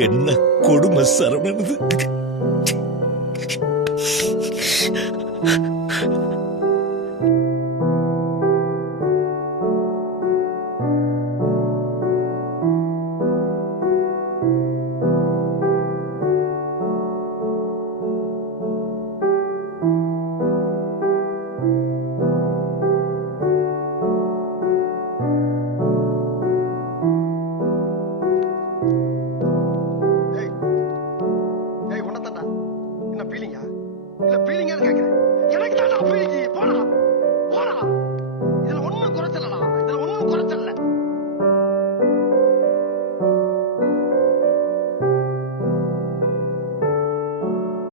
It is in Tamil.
என்ன கொடுமை சரவணன் என்ன ஃபீலிங்கா இல்ல ஃபீலிங்கா கேக்குறேன் எனக்கு தான் ஃபீலிங்